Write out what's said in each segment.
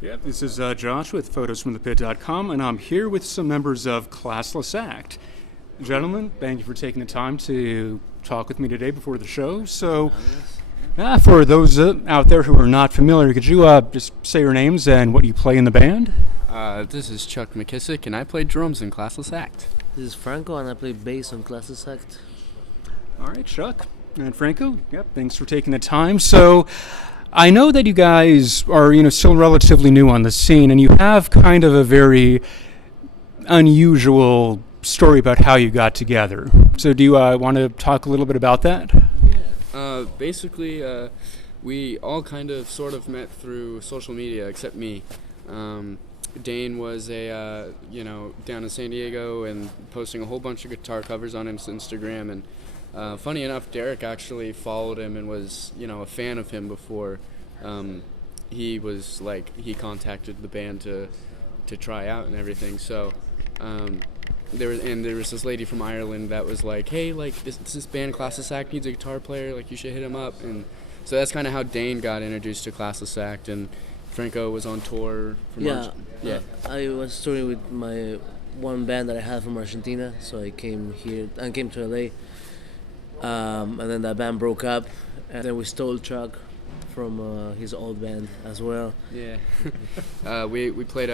Yeah, this is Josh with photosfromthepit.com, and I'm here with some members of Classless Act. Gentlemen, thank you for taking the time to talk with me today before the show. So, for those out there who are not familiar, could you just say your names and what you play in the band? This is Chuck McKissock, and I play drums in Classless Act. This is Franco, and I play bass on Classless Act. All right, Chuck and Franco, yep, thanks for taking the time. So, I know that you guys are, still relatively new on the scene, and you have kind of a very unusual story about how you got together. So do you want to talk a little bit about that? Basically, we all kind of sort of met through social media, except me. Dane was down in San Diego and posting a whole bunch of guitar covers on his Instagram, and funny enough, Derek actually followed him and was, a fan of him before he contacted the band to try out and everything. So there was this lady from Ireland that was like, hey, this band Classless Act needs a guitar player, you should hit him up. And so that's kind of how Dane got introduced to Classless Act, and Franco was on tour from I was touring with my one band that I had from Argentina, so I came to LA. And then that band broke up, and then we stole Chuck from his old band as well. Yeah, we played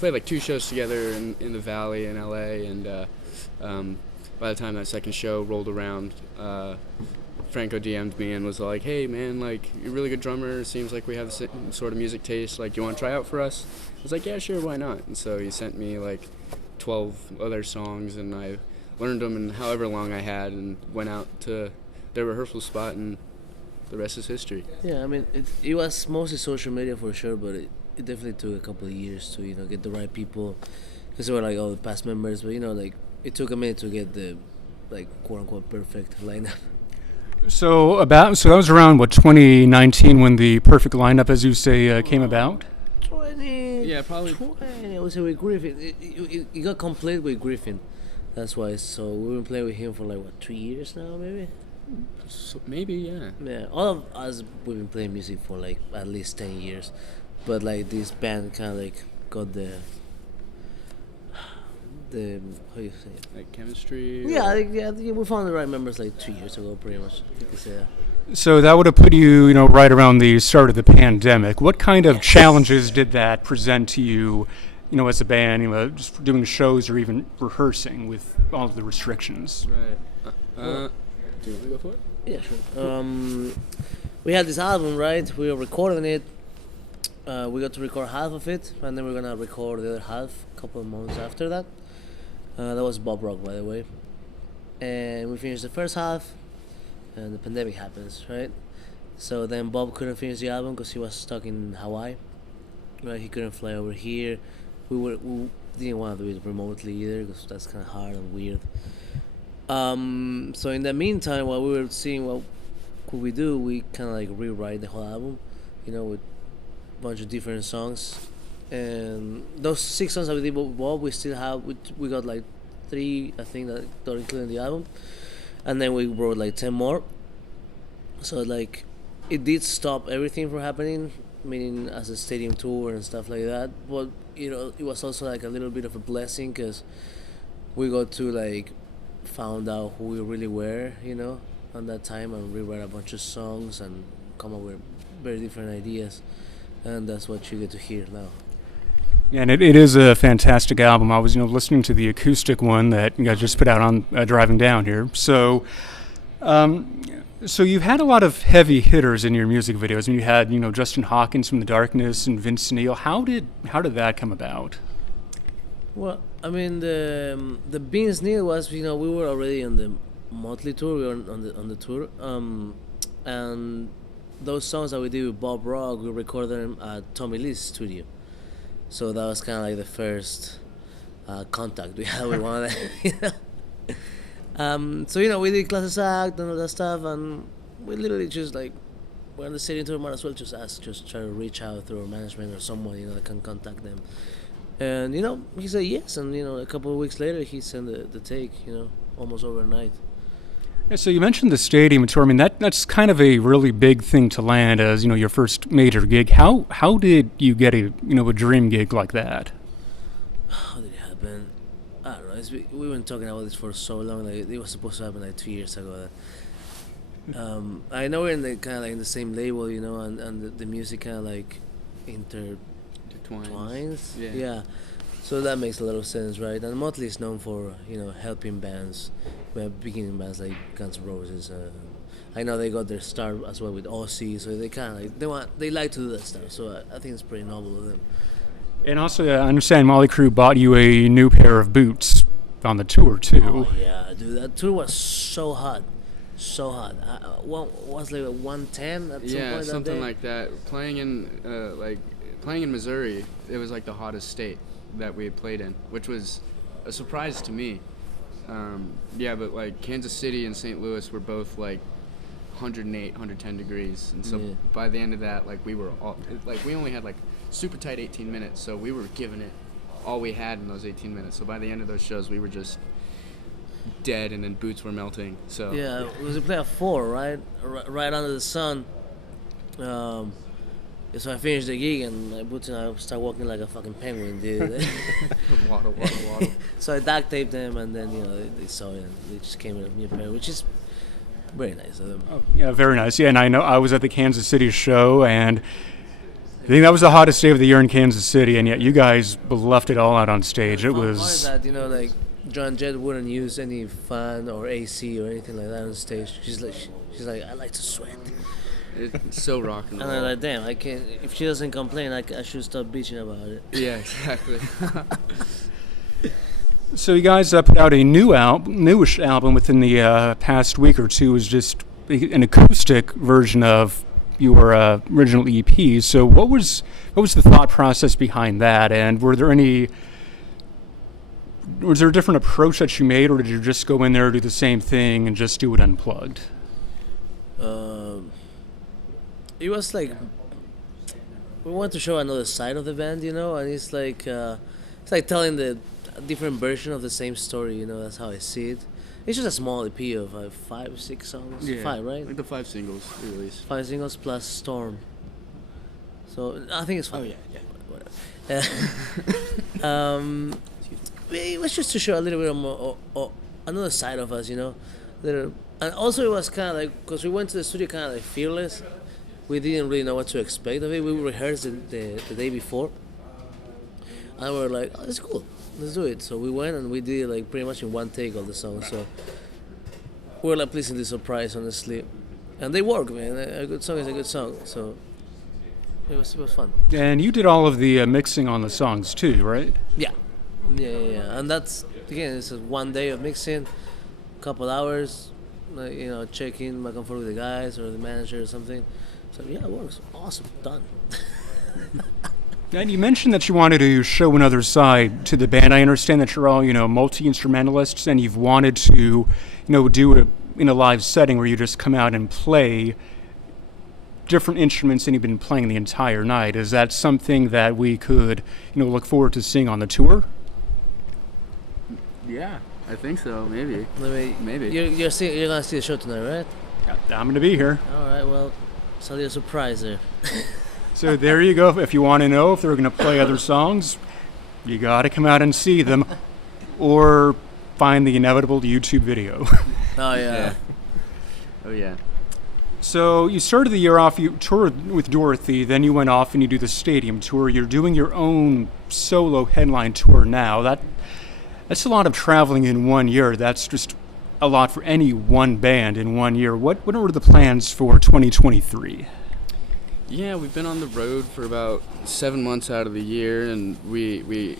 like 2 shows together in the Valley in LA, and by the time that second show rolled around, Franco DM'd me and was like, "Hey man, you're a really good drummer. Seems like we have the same sort of music taste. You want to try out for us?" I was like, "Yeah, sure, why not?" And so he sent me 12 other songs, and I learned them in however long I had, and went out to their rehearsal spot, and the rest is history. Yeah, I mean, it was mostly social media for sure, but it definitely took a couple of years to get the right people, because they were all the past members, but it took a minute to get the quote unquote perfect lineup. So that was around 2019 when the perfect lineup, as you say, came about. 20. Yeah, probably. 20. I would say with Griffin. It got complete with Griffin. That's why. So we've been playing with him for 2 years now, maybe. So maybe, yeah. Yeah, all of us we've been playing music for at least 10 years, but this band kind of got the how you say it? Chemistry. Yeah, we found the right members 2 years ago, pretty much. You could say that. So that would have put you, right around the start of the pandemic. What kind of challenges did that present to you, as a band, just doing shows or even rehearsing with all of the restrictions? Right. Do you want to go for it? Yeah, sure. We had this album, right? We were recording it. We got to record half of it, and then we're gonna record the other half a couple of months after that. That was Bob Rock, by the way. And we finished the first half, and the pandemic happens, right? So then Bob couldn't finish the album because he was stuck in Hawaii. Right? He couldn't fly over here. We didn't want to do it remotely either because that's kind of hard and weird. So in the meantime, while we were seeing what could we do, we kind of rewrite the whole album, with a bunch of different songs. And those 6 songs that we did with Bob, we still have. We got 3, I think, that are included in the album, and then we wrote 10 more. So it did stop everything from happening, meaning as a stadium tour and stuff like that. But it was also a little bit of a blessing because we got to found out who we really were, on that time, and rewrite a bunch of songs and come up with very different ideas, and that's what you get to hear now. Yeah, and it is a fantastic album. I was, listening to the acoustic one that you guys just put out on driving down here. So, so you've had a lot of heavy hitters in your music videos, and you had, Justin Hawkins from The Darkness and Vince Neil. How did that come about? Well, I mean, the Vince Neil was, we were already on the Motley tour. We were on the tour, and those songs that we did with Bob Rock, we recorded them at Tommy Lee's studio. So that was kind of the first contact we had with one of them. So we did Classless Act and all that stuff, and we literally just we're on the stadium tour, might as well just try to reach out through our management or someone that can contact them. And he said yes, and a couple of weeks later he sent the take, almost overnight. Yeah, so you mentioned the stadium tour. I mean, that's kind of a really big thing to land as your first major gig. How did you get a dream gig like that? How did it happen? I don't know. We've been talking about this for so long. Like it was supposed to happen like 2 years ago. I know we're in the kind of like in the same label, and the music kind of like intertwines. Yeah. So that makes a lot of sense, right? And Motley is known for helping bands, beginning bands like Guns N' Roses. I know they got their start as well with Ozzy, so they kind of like they like to do that stuff. So I think it's pretty noble of them. And also, I understand Molly Crew bought you a new pair of boots on the tour too. Oh yeah, dude, that tour was so hot. So hot. Was like 110 at some point. Yeah, that something day. like that. Playing in Missouri, it was like the hottest state that we had played in, which was a surprise to me. But like Kansas City and St. Louis were both like 108, 110 degrees, and so by the end of that, like we only had like super tight 18 minutes, so we were giving it all we had in those 18 minutes. So by the end of those shows, we were just dead, and then boots were melting. So yeah, it was a play at 4, right? Right under the sun. So I finished the gig and my boots and I started walking like a fucking penguin, dude. waddle. So I duct taped them and then they saw it and they just came with a new pair, which is very nice of them. Oh, yeah, very nice. Yeah, and I know I was at the Kansas City show, and I think that was the hottest day of the year in Kansas City, and yet you guys left it all out on stage. It was that like John Jett wouldn't use any fan or AC or anything like that on stage. She's like I like to sweat. It's so rock and roll. And I'm like, damn, I can't. If she doesn't complain, I should stop bitching about it. Yeah, exactly. So you guys put out a newish album within the past week or two. It was just an acoustic version of your original EP. So what was the thought process behind that? And was there a different approach that you made, or did you just go in there, do the same thing, and just do it unplugged? It was like we want to show another side of the band, and it's like telling the different version of the same story. That's how I see it. It's just a small EP of 5, 6 songs. Yeah, 5, right? Like the 5 singles we released. 5 singles plus Storm. So I think it's 5. Oh yeah. Whatever. It was just to show a little bit more another side of us, and also it was kind of like because we went to the studio kind of like fearless. We didn't really know what to expect of it. We rehearsed the day before, and we were like, "Oh, that's cool. Let's do it." So we went and we did like pretty much in one take all the songs. So we were like pleasantly surprised, honestly, and they work, man. A good song is a good song. So it was fun. And you did all of the mixing on the songs too, right? Yeah. And that's again, it's 1 day of mixing, couple hours, checking back and forth with the guys or the manager or something. So yeah, it works. Awesome, done. And you mentioned that you wanted to show another side to the band. I understand that you're all multi-instrumentalists, and you've wanted to do it in a live setting where you just come out and play different instruments than you've been playing the entire night. Is that something that we could look forward to seeing on the tour? Yeah, I think so. Maybe. Maybe. You're gonna see the show tonight, right? I'm going to be here. All right. Well, it's a little surprise there. So there you go. If you want to know if they're going to play other songs, you got to come out and see them, or find the inevitable YouTube video. Oh yeah. Oh yeah. So you started the year off, you toured with Dorothy, then you went off and you do the stadium tour. You're doing your own solo headline tour now. That's a lot of traveling in 1 year. That's just a lot for any one band in 1 year. What are the plans for 2023? Yeah, we've been on the road for about 7 months out of the year, and we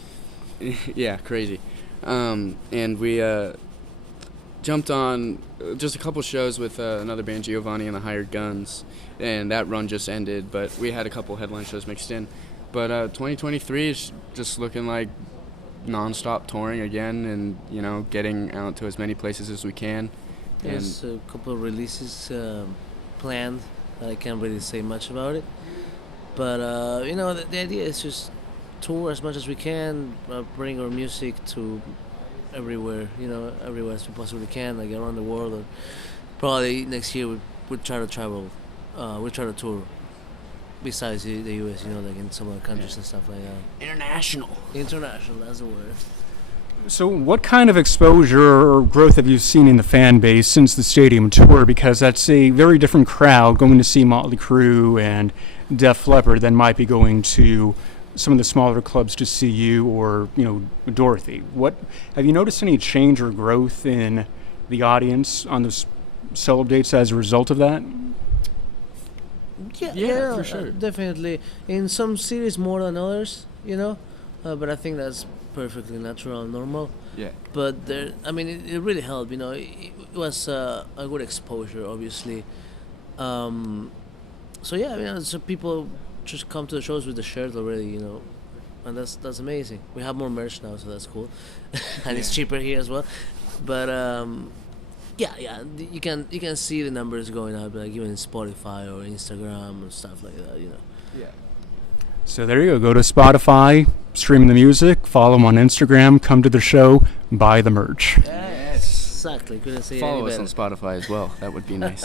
yeah, crazy. And we jumped on just a couple shows with another band, Giovanni and the Hired Guns, and that run just ended, but we had a couple headline shows mixed in. But 2023 is just looking like non-stop touring again, and getting out to as many places as we can. There's a couple of releases planned. I can't really say much about it, but the idea is just tour as much as we can, bring our music to everywhere, everywhere as we possibly can, like around the world, or probably next year we'll try to travel. We'll try to tour besides the U.S. Like in some other countries and stuff like that. International. International, that's the word. So what kind of exposure or growth have you seen in the fan base since the stadium tour? Because that's a very different crowd going to see Motley Crue and Def Leppard than might be going to some of the smaller clubs to see you or, Dorothy. What have you noticed any change or growth in the audience on those solo dates as a result of that? Yeah, for sure. Definitely. In some cities more than others, but I think that's perfectly natural and normal. Yeah. But it really helped. It was a good exposure, obviously. So people just come to the shows with the shirt already, and that's amazing. We have more merch now, so that's cool, and it's cheaper here as well. But you can see the numbers going up, like even in Spotify or Instagram and stuff like that, Yeah. So there you go. Go to Spotify, stream the music, follow them on Instagram, come to the show, buy the merch. Yes. Exactly. Couldn't say Follow any us on better. Spotify as well. That would be nice.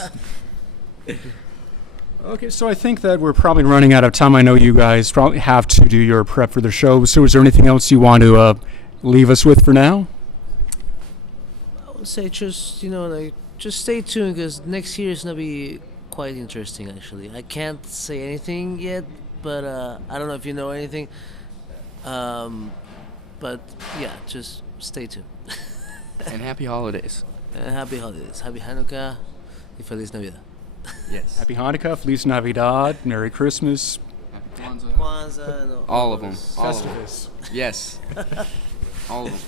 Okay, so I think that we're probably running out of time. I know you guys probably have to do your prep for the show. So is there anything else you want to leave us with for now? I would say just just stay tuned because next year is gonna be quite interesting. Actually, I can't say anything yet, but I don't know if you know anything. But yeah, just stay tuned. And happy holidays. Happy holidays, happy Hanukkah, y feliz Navidad. Yes. Happy Hanukkah, Feliz Navidad, Merry Christmas. Happy Kwanzaa. Kwanzaa, no, All of them. All of them. Festivus. Yes. All of them.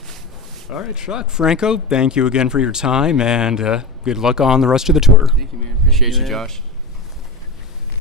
All right, Chuck, Franco, thank you again for your time, and good luck on the rest of the tour. Thank you, man. Appreciate you, you, man. Josh.